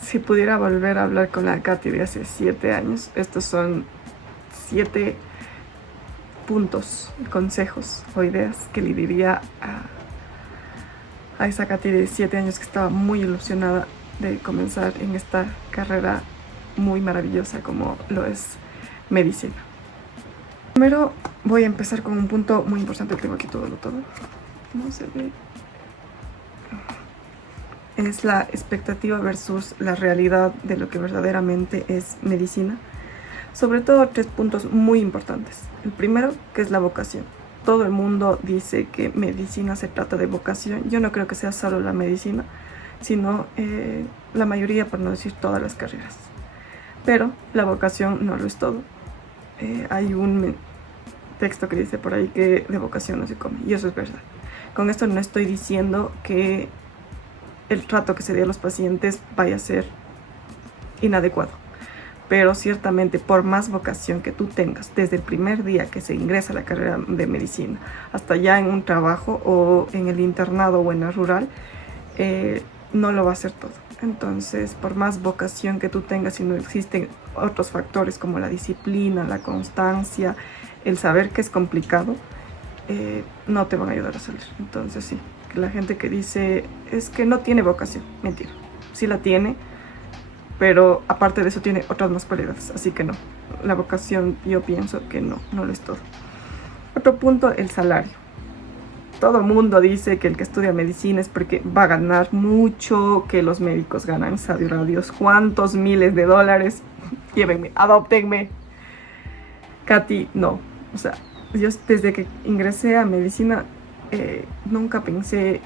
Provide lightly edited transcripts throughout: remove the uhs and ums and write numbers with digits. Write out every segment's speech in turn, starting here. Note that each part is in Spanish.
Si pudiera volver a hablar con la Katy de hace 7 años, estos son 7 puntos, consejos o ideas que le diría a esa Katy de 7 años que estaba muy ilusionada de comenzar en esta carrera muy maravillosa como lo es medicina. Primero voy a empezar con un punto muy importante que tengo aquí todo. No se ve. Es la expectativa versus la realidad de lo que verdaderamente es medicina. Sobre todo 3 puntos muy importantes. El primero, que es la vocación. Todo el mundo dice que medicina se trata de vocación. Yo no creo que sea solo la medicina, sino la mayoría, por no decir todas las carreras. Pero la vocación no lo es todo. Hay un texto que dice por ahí que de vocación no se come, y eso es verdad. Con esto no estoy diciendo que el trato que se dé a los pacientes vaya a ser inadecuado, pero ciertamente por más vocación que tú tengas desde el primer día que se ingresa a la carrera de medicina hasta ya en un trabajo o en el internado o en la rural, no lo va a hacer todo. Entonces, por más vocación que tú tengas, si no existen otros factores como la disciplina, la constancia, el saber que es complicado, no te van a ayudar a salir. Entonces sí, la gente que dice es que no tiene vocación, mentira, sí la tiene, pero aparte de eso tiene otras más cualidades, así que no, la vocación yo pienso que no lo es todo. Otro punto, el salario. Todo el mundo dice que el que estudia medicina es porque va a ganar mucho, que los médicos ganan, sabe Dios cuántos miles de dólares. Llévenme, adóptenme. Katy, no. O sea, yo desde que ingresé a medicina nunca pensé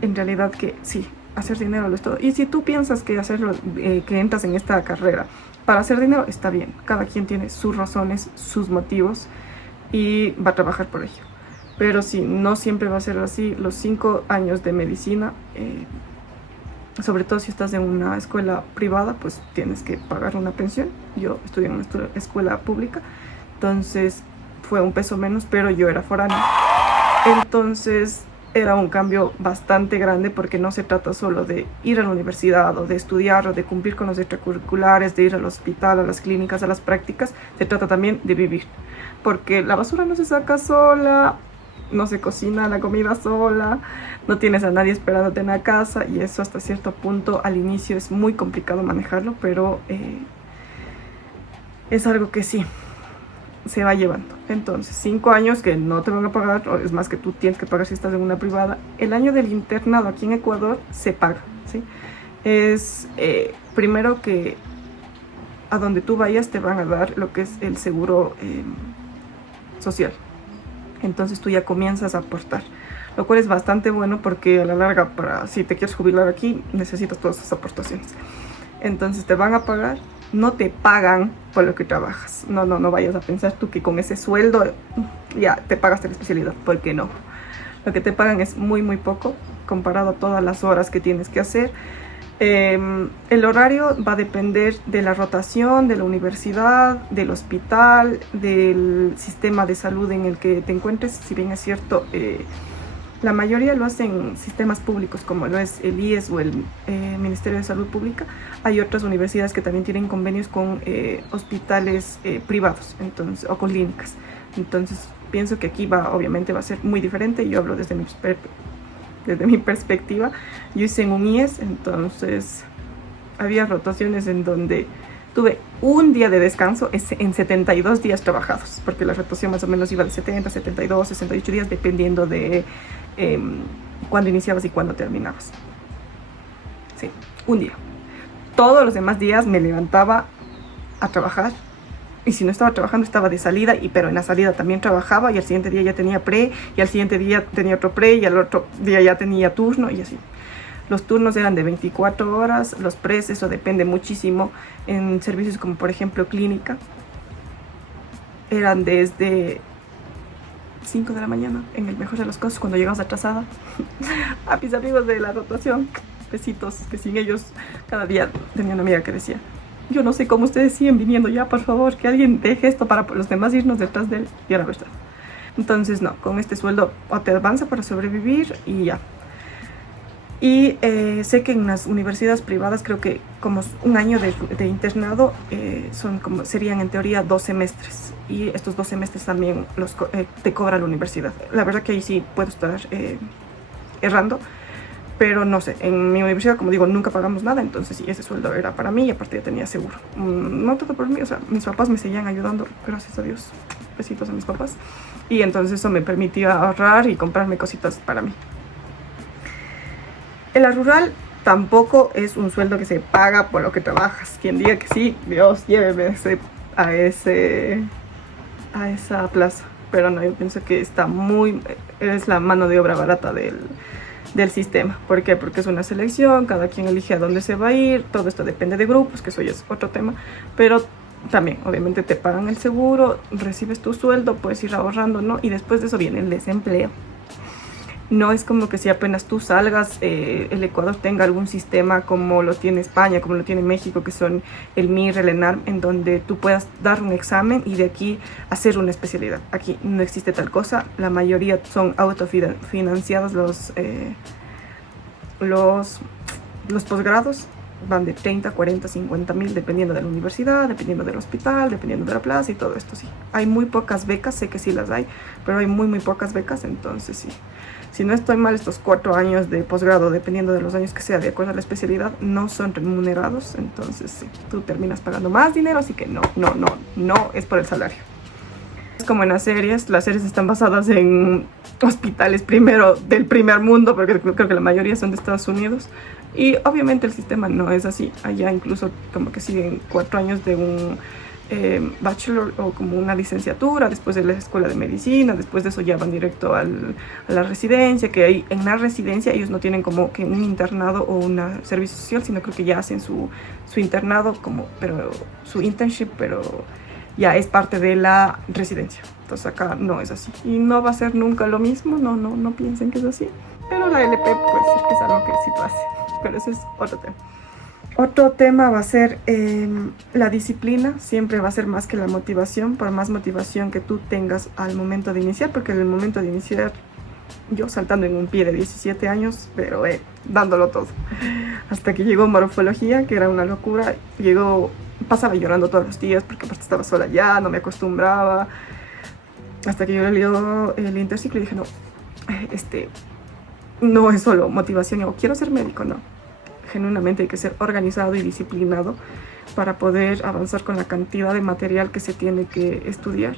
en realidad que sí, hacer dinero lo es todo. Y si tú piensas que hacerlo, que entras en esta carrera para hacer dinero, está bien. Cada quien tiene sus razones, sus motivos y va a trabajar por ello. Pero sí, no siempre va a ser así. Los 5 años de medicina, sobre todo si estás en una escuela privada, pues tienes que pagar una pensión. Yo estudié en una escuela pública, entonces fue un peso menos, pero yo era foránea. Entonces era un cambio bastante grande porque no se trata solo de ir a la universidad o de estudiar o de cumplir con los extracurriculares, de ir al hospital, a las clínicas, a las prácticas. Se trata también de vivir, porque la basura no se saca sola, no se cocina la comida sola, no tienes a nadie esperándote en la casa, y eso hasta cierto punto al inicio es muy complicado manejarlo, pero es algo que sí se va llevando. Entonces 5 años que no te van a pagar, o es más que tú tienes que pagar si estás en una privada. El año del internado aquí en Ecuador se paga, ¿sí? Es primero que a donde tú vayas te van a dar lo que es el seguro social. Entonces tú ya comienzas a aportar, lo cual es bastante bueno porque a la larga, si te quieres jubilar aquí, necesitas todas esas aportaciones. Entonces te van a pagar, no te pagan por lo que trabajas. No vayas a pensar tú que con ese sueldo ya te pagaste la especialidad, porque no. Lo que te pagan es muy poco comparado a todas las horas que tienes que hacer. El horario va a depender de la rotación, de la universidad, del hospital, del sistema de salud en el que te encuentres. Si bien es cierto, la mayoría lo hacen sistemas públicos como lo es el IES o el Ministerio de Salud Pública. Hay otras universidades que también tienen convenios con hospitales privados, entonces, o con clínicas. Entonces pienso que aquí obviamente va a ser muy diferente. Yo hablo desde mi perspectiva. Yo hice en un IES, entonces había rotaciones en donde tuve un día de descanso en 72 días trabajados, porque la rotación más o menos iba de 70, 72, 68 días, dependiendo de cuándo iniciabas y cuándo terminabas. Sí, un día. Todos los demás días me levantaba a trabajar, y si no estaba trabajando estaba de salida, pero en la salida también trabajaba, y al siguiente día ya tenía pre, y al siguiente día tenía otro pre, y al otro día ya tenía turno, y así. Los turnos eran de 24 horas, los pres, eso depende muchísimo. En servicios como por ejemplo clínica, eran desde 5 de la mañana, en el mejor de los casos, cuando llegabas atrasada. A mis amigos de la rotación, besitos, que sin ellos cada día tenía una amiga que decía: yo no sé cómo ustedes siguen viniendo, ya por favor, que alguien deje esto para los demás irnos detrás de él. Y era verdad. Entonces no, con este sueldo o te avanza para sobrevivir y ya. Y sé que en las universidades privadas creo que como un año de internado serían en teoría 2 semestres. Y estos 2 semestres también te cobra la universidad. La verdad que ahí sí puedo estar errando. Pero no sé, en mi universidad, como digo, nunca pagamos nada, entonces sí, ese sueldo era para mí y aparte ya tenía seguro. No todo por mí, o sea, mis papás me seguían ayudando, gracias a Dios, besitos a mis papás. Y entonces eso me permitía ahorrar y comprarme cositas para mí. En la rural tampoco es un sueldo que se paga por lo que trabajas. Quien diga que sí, Dios, lléveme a esa plaza. Pero no, yo pienso que es la mano de obra barata del sistema. ¿Por qué? Porque es una selección, cada quien elige a dónde se va a ir, todo esto depende de grupos, que eso ya es otro tema, pero también obviamente te pagan el seguro, recibes tu sueldo, puedes ir ahorrando, ¿no? Y después de eso viene el desempleo. No es como que si apenas tú salgas, el Ecuador tenga algún sistema como lo tiene España, como lo tiene México, que son el MIR, el ENARM, en donde tú puedas dar un examen y de aquí hacer una especialidad. Aquí no existe tal cosa, la mayoría son autofinanciados los posgrados, van de 30, 40, 50 mil, dependiendo de la universidad, dependiendo del hospital, dependiendo de la plaza y todo esto, sí. Hay muy pocas becas, sé que sí las hay, pero hay muy pocas becas, entonces sí. Si no estoy mal, estos 4 años de posgrado, dependiendo de los años que sea, de acuerdo a la especialidad, no son remunerados, entonces sí, tú terminas pagando más dinero, así que no es por el salario. Es como en las series están basadas en hospitales primero del primer mundo, porque creo que la mayoría son de Estados Unidos, y obviamente el sistema no es así. Allá incluso como que siguen 4 años de un bachelor o como una licenciatura, después de la escuela de medicina, después de eso ya van directo a la residencia, que ahí en la residencia ellos no tienen como que un internado o un servicio social, sino creo que ya hacen su internado, pero su internship, pero ya es parte de la residencia. Entonces acá no es así y no va a ser nunca lo mismo, no piensen que es así, pero la LP pues es algo que sí pasa, pero ese es otro tema. Otro tema va a ser la disciplina, siempre va a ser más que la motivación, por más motivación que tú tengas al momento de iniciar, porque en el momento de iniciar, yo saltando en un pie de 17 años, pero dándolo todo, hasta que llegó morfología, que era una locura, pasaba llorando todos los días, porque aparte estaba sola ya, no me acostumbraba, hasta que yo leí el interciclo y dije, no es solo motivación, o quiero ser médico, no. Genuinamente hay que ser organizado y disciplinado para poder avanzar con la cantidad de material que se tiene que estudiar,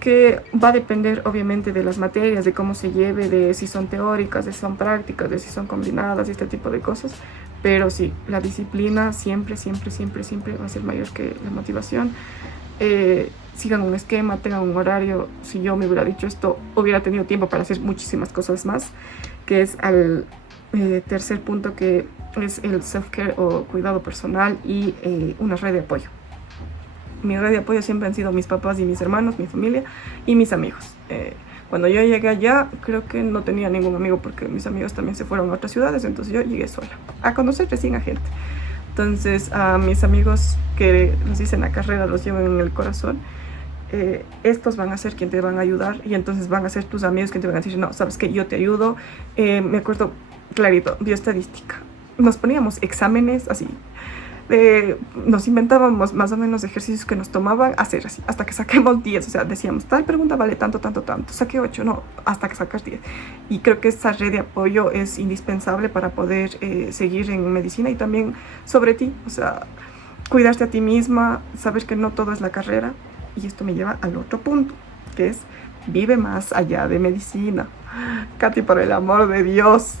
que va a depender obviamente de las materias, de cómo se lleve, de si son teóricas, de si son prácticas, de si son combinadas y este tipo de cosas, pero sí, la disciplina siempre va a ser mayor que la motivación. Sigan un esquema, tengan un horario. Si yo me hubiera dicho esto, hubiera tenido tiempo para hacer muchísimas cosas más, que es al tercer punto, que es el self-care o cuidado personal y una red de apoyo. Mi red de apoyo siempre han sido mis papás y mis hermanos, mi familia y mis amigos. Cuando yo llegué allá, creo que no tenía ningún amigo porque mis amigos también se fueron a otras ciudades, entonces yo llegué sola a conocer recién a gente. Entonces a mis amigos que nos hice en la carrera los llevo en el corazón. Estos van a ser quien te van a ayudar y entonces van a ser tus amigos quien te van a decir, no, sabes que yo te ayudo. Me acuerdo clarito, bioestadística. Nos poníamos exámenes así, nos inventábamos más o menos ejercicios que nos tomaban hacer así, hasta que saquemos 10, o sea, decíamos, tal pregunta vale tanto, saqué 8, no, hasta que sacas 10. Y creo que esa red de apoyo es indispensable para poder seguir en medicina y también sobre ti, o sea, cuidarte a ti misma, saber que no todo es la carrera. Y esto me lleva al otro punto, que es, vive más allá de medicina. Katy, por el amor de Dios,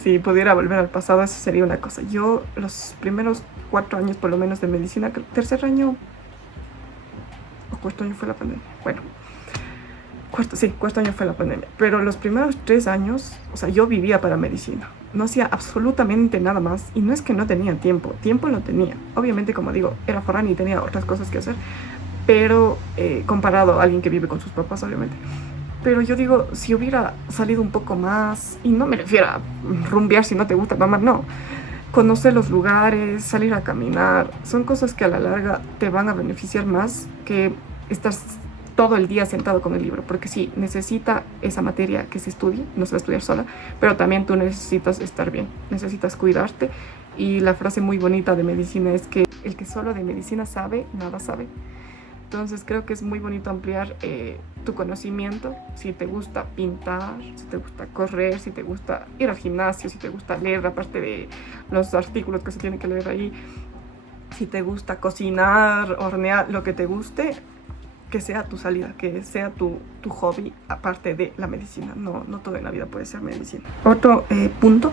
si pudiera volver al pasado, eso sería una cosa. Yo los primeros 4 años por lo menos de medicina, tercer año o cuarto año fue la pandemia, bueno, cuarto año fue la pandemia, pero los primeros 3 años, o sea, yo vivía para medicina, no hacía absolutamente nada más, y no es que no tenía tiempo no tenía, obviamente, como digo, era foránea y tenía otras cosas que hacer, pero comparado a alguien que vive con sus papás, obviamente. Pero yo digo, si hubiera salido un poco más, y no me refiero a rumbear si no te gusta, mamá, no. Conocer los lugares, salir a caminar, son cosas que a la larga te van a beneficiar más que estar todo el día sentado con el libro, porque sí, necesita esa materia que se estudie, no se va a estudiar sola, pero también tú necesitas estar bien, necesitas cuidarte. Y la frase muy bonita de medicina es que el que solo de medicina sabe, nada sabe. Entonces creo que es muy bonito ampliar tu conocimiento, si te gusta pintar, si te gusta correr, si te gusta ir al gimnasio, si te gusta leer aparte de los artículos que se tienen que leer ahí, si te gusta cocinar, hornear, lo que te guste, que sea tu salida, que sea tu hobby aparte de la medicina. No todo en la vida puede ser medicina. Otro punto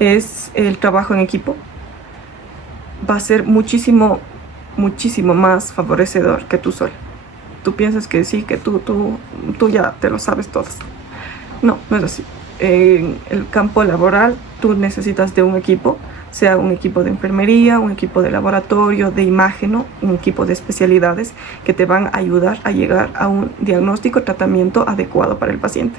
es el trabajo en equipo. Va a ser muchísimo más favorecedor que tú solo. Tú piensas que sí, que tú ya te lo sabes todo. No es así. En el campo laboral tú necesitas de un equipo, sea un equipo de enfermería, un equipo de laboratorio, de imagen, ¿no? Un equipo de especialidades que te van a ayudar a llegar a un diagnóstico, tratamiento adecuado para el paciente.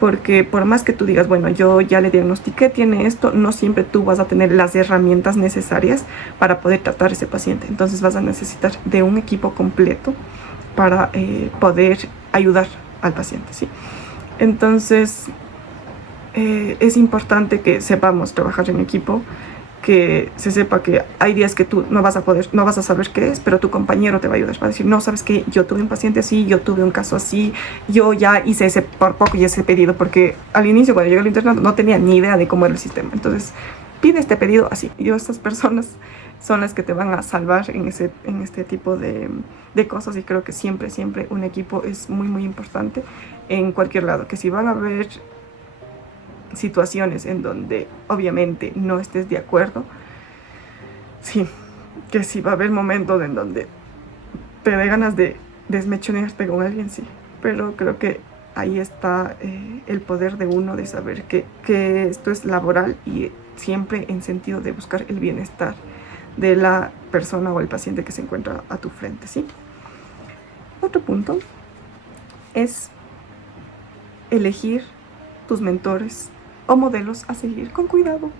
Porque por más que tú digas, bueno, yo ya le diagnostiqué, tiene esto, no siempre tú vas a tener las herramientas necesarias para poder tratar a ese paciente. Entonces vas a necesitar de un equipo completo para poder ayudar al paciente, ¿sí? Entonces es importante que sepamos trabajar en equipo, que se sepa que hay días que tú no vas a saber qué es, pero tu compañero te va a ayudar, va a decir, no, sabes que yo tuve un paciente así, yo tuve un caso así, yo ya hice ese por poco y ese pedido, porque al inicio cuando llegué al internado no tenía ni idea de cómo era el sistema. Entonces pide este pedido así, y estas personas son las que te van a salvar en este tipo de cosas. Y creo que siempre un equipo es muy importante en cualquier lado, que si van a haber situaciones en donde obviamente no estés de acuerdo, sí, que sí va a haber momentos en donde te dé ganas de desmechonearte con alguien, sí, pero creo que ahí está el poder de uno de saber que esto es laboral y siempre en sentido de buscar el bienestar de la persona o el paciente que se encuentra a tu frente, ¿sí? Otro punto es elegir tus mentores o modelos a seguir con cuidado,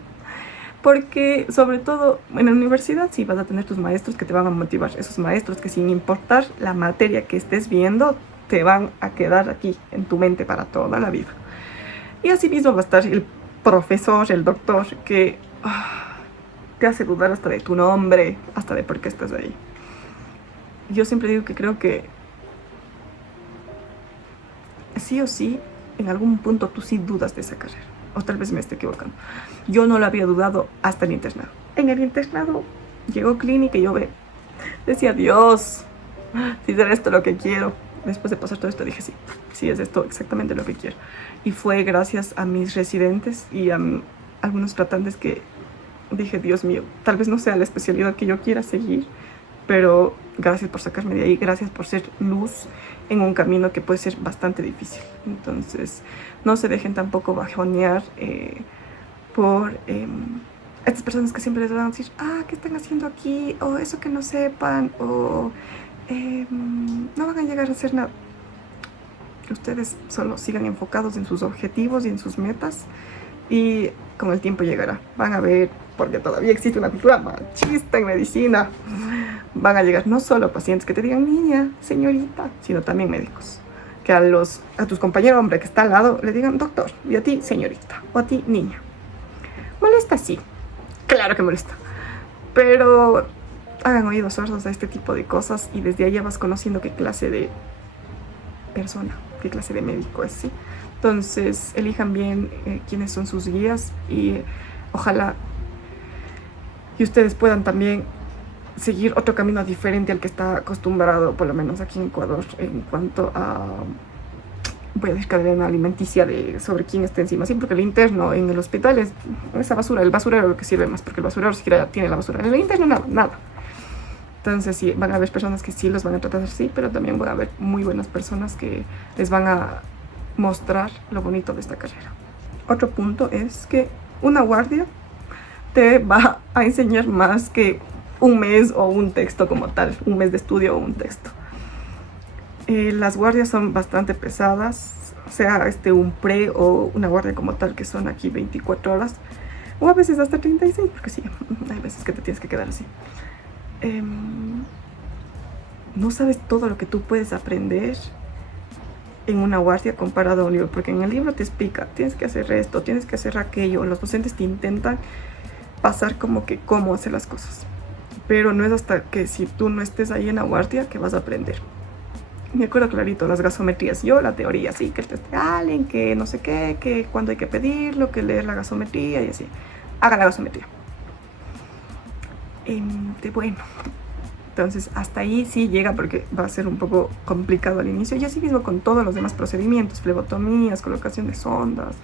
porque sobre todo en la universidad sí vas a tener tus maestros que te van a motivar, esos maestros que sin importar la materia que estés viendo te van a quedar aquí en tu mente para toda la vida. Y así mismo va a estar el profesor, el doctor que te hace dudar hasta de tu nombre, hasta de por qué estás ahí. Yo siempre digo que creo que sí o sí en algún punto tú sí dudas de esa carrera, o tal vez me esté equivocando. Yo no lo había dudado hasta el internado. En el internado llegó clínica y yo decía, Dios, si será esto lo que quiero. Después de pasar todo esto dije, sí es esto exactamente lo que quiero. Y fue gracias a mis residentes y a algunos tratantes que dije, Dios mío, tal vez no sea la especialidad que yo quiera seguir, pero gracias por sacarme de ahí, gracias por ser luz en un camino que puede ser bastante difícil. Entonces no se dejen tampoco bajonear por estas personas que siempre les van a decir, ¿qué están haciendo aquí? O eso que no sepan, o no van a llegar a hacer nada. Que ustedes solo sigan enfocados en sus objetivos y en sus metas, y con el tiempo llegará. Van a ver, porque todavía existe una cultura machista en medicina, van a llegar no solo pacientes que te digan niña, señorita, sino también médicos que a tus compañeros hombres que está al lado le digan doctor, y a ti señorita, o a ti niña. ¿Molesta? Sí, claro que molesta, pero hagan oídos sordos a este tipo de cosas y desde allá vas conociendo qué clase de persona, qué clase de médico es, ¿sí? Entonces elijan bien quiénes son sus guías, y ojalá y ustedes puedan también seguir otro camino diferente al que está acostumbrado, por lo menos aquí en Ecuador, en cuanto a, voy a decir, cadena alimenticia sobre quién está encima. Sí, porque el interno en el hospital es esa basura, el basurero lo que sirve más, porque el basurero siquiera tiene la basura. En el interno nada. Entonces sí, van a haber personas que sí los van a tratar así, pero también van a haber muy buenas personas que les van a mostrar lo bonito de esta carrera. Otro punto es que una guardia te va a enseñar más que un mes o un texto como tal, un mes de estudio o un texto. Las guardias son bastante pesadas, sea un pre o una guardia como tal, que son aquí 24 horas, o a veces hasta 36, porque sí, hay veces que te tienes que quedar así. no sabes todo lo que tú puedes aprender en una guardia comparado a un libro, porque en el libro te explica, tienes que hacer esto, tienes que hacer aquello, los docentes te intentan pasar como que cómo hacer las cosas, pero no es hasta que si tú no estés ahí en la guardia que vas a aprender. Me acuerdo clarito, las gasometrías, yo la teoría, sí, que el test de Allen, que no sé qué, que cuando hay que pedirlo, que leer la gasometría y así, haga la gasometría. Bueno, entonces hasta ahí sí llega porque va a ser un poco complicado al inicio y así mismo con todos los demás procedimientos, flebotomías, colocación de sondas,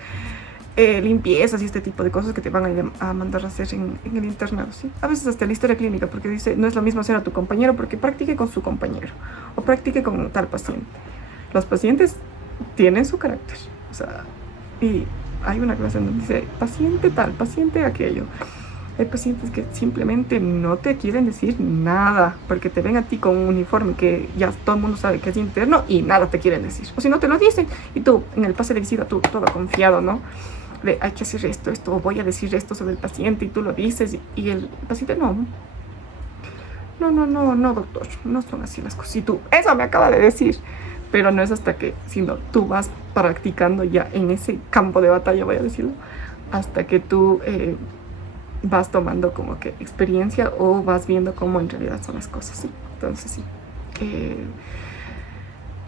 limpiezas y este tipo de cosas que te van a mandar a hacer en el internado, ¿sí? A veces hasta la historia clínica, porque dice, no es lo mismo hacer a tu compañero porque practique con su compañero o practique con tal paciente. Los pacientes tienen su carácter, o sea, y hay una clase donde dice paciente tal, paciente aquello. Hay pacientes que simplemente no te quieren decir nada porque te ven a ti con un uniforme que ya todo el mundo sabe que es interno y nada te quieren decir. O si no te lo dicen y tú en el pase de visita, tú todo confiado, ¿no? De hay que hacer esto, o voy a decir esto sobre el paciente y tú lo dices y el paciente no, doctor, no son así las cosas. Y tú, eso me acaba de decir. Pero no es hasta que, sino tú vas practicando ya en ese campo de batalla, voy a decirlo, hasta que tú vas tomando como que experiencia o vas viendo cómo en realidad son las cosas, ¿sí? Entonces sí,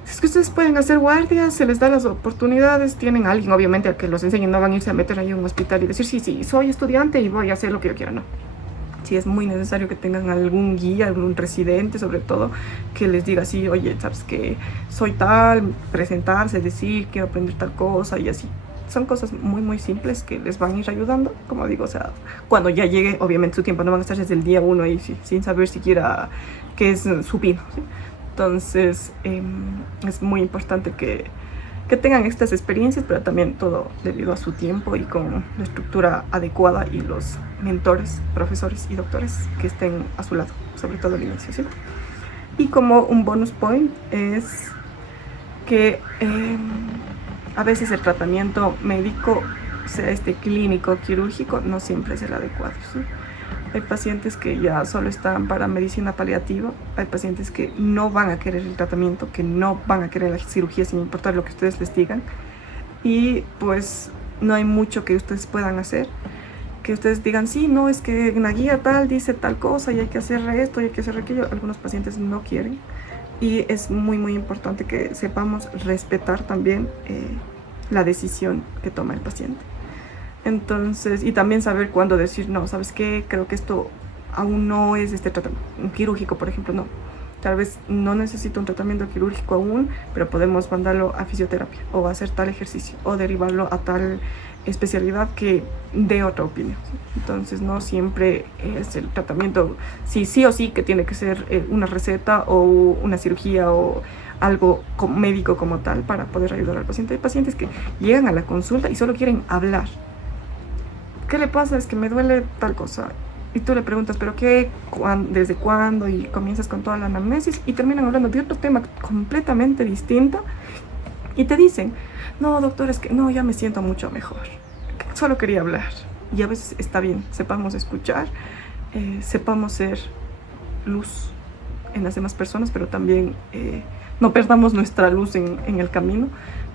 es que ustedes pueden hacer guardias, se les da las oportunidades, tienen a alguien obviamente a que los enseñen, no van a irse a meter ahí en un hospital y decir sí, soy estudiante y voy a hacer lo que yo quiera, no. Sí es muy necesario que tengan algún guía, algún residente sobre todo, que les diga así, oye, sabes que soy tal, presentarse, decir, quiero aprender tal cosa y así. Son cosas muy simples que les van a ir ayudando, como digo, o sea, cuando ya llegue obviamente su tiempo, no van a estar desde el día 1 ahí sin saber siquiera qué es supino, ¿sí? Entonces es muy importante que tengan estas experiencias, pero también todo debido a su tiempo y con la estructura adecuada y los mentores, profesores y doctores que estén a su lado, sobre todo al inicio, ¿sí? Y como un bonus point es que a veces el tratamiento médico, sea clínico, quirúrgico, no siempre es el adecuado, ¿sí? Hay pacientes que ya solo están para medicina paliativa, hay pacientes que no van a querer el tratamiento, que no van a querer la cirugía sin importar lo que ustedes les digan, y pues no hay mucho que ustedes puedan hacer, que ustedes digan, sí, no, es que en la guía tal dice tal cosa y hay que hacer esto y hay que hacer aquello. Algunos pacientes no quieren y es muy importante que sepamos respetar también la decisión que toma el paciente. Entonces, y también saber cuándo decir, no, ¿sabes qué? Creo que esto aún no es tratamiento quirúrgico, por ejemplo, no. Tal vez no necesito un tratamiento quirúrgico aún, pero podemos mandarlo a fisioterapia o a hacer tal ejercicio o derivarlo a tal especialidad que dé otra opinión, ¿sí? Entonces, no siempre es el tratamiento, sí o sí que tiene que ser una receta o una cirugía o algo médico como tal para poder ayudar al paciente. Hay pacientes que llegan a la consulta y solo quieren hablar. ¿Qué le pasa? Es que me duele tal cosa. Y tú le preguntas, ¿pero qué? ¿Desde cuándo? Y comienzas con toda la anamnesis y terminan hablando de otro tema completamente distinto. Y te dicen, no, doctor, es que no, ya me siento mucho mejor. Solo quería hablar. Y a veces está bien, sepamos escuchar, sepamos ser luz en las demás personas, pero también no perdamos nuestra luz en el camino.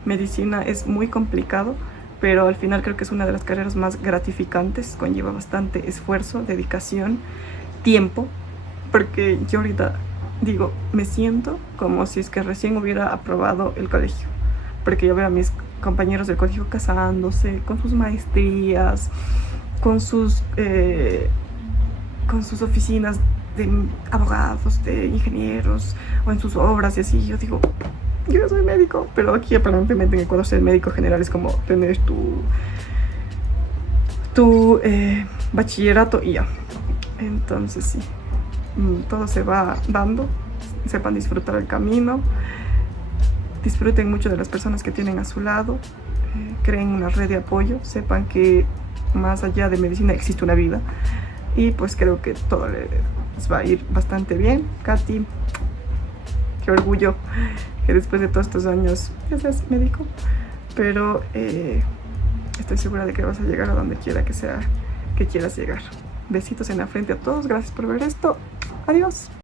Medicina es muy complicado, pero al final creo que es una de las carreras más gratificantes, conlleva bastante esfuerzo, dedicación, tiempo, porque yo ahorita digo, me siento como si es que recién hubiera aprobado el colegio, porque yo veo a mis compañeros del colegio casándose, con sus maestrías, con sus oficinas de abogados, de ingenieros, o en sus obras y así. Yo digo, yo no soy médico, pero aquí aparentemente en Ecuador ser médico general es como tener tu bachillerato y ya. Entonces sí, todo se va dando, sepan disfrutar el camino, disfruten mucho de las personas que tienen a su lado, creen una red de apoyo, sepan que más allá de medicina existe una vida y pues creo que todo les va a ir bastante bien. Katy, qué orgullo que después de todos estos años ya seas médico, pero estoy segura de que vas a llegar a donde quiera que sea que quieras llegar. Besitos en la frente a todos, gracias por ver esto, adiós.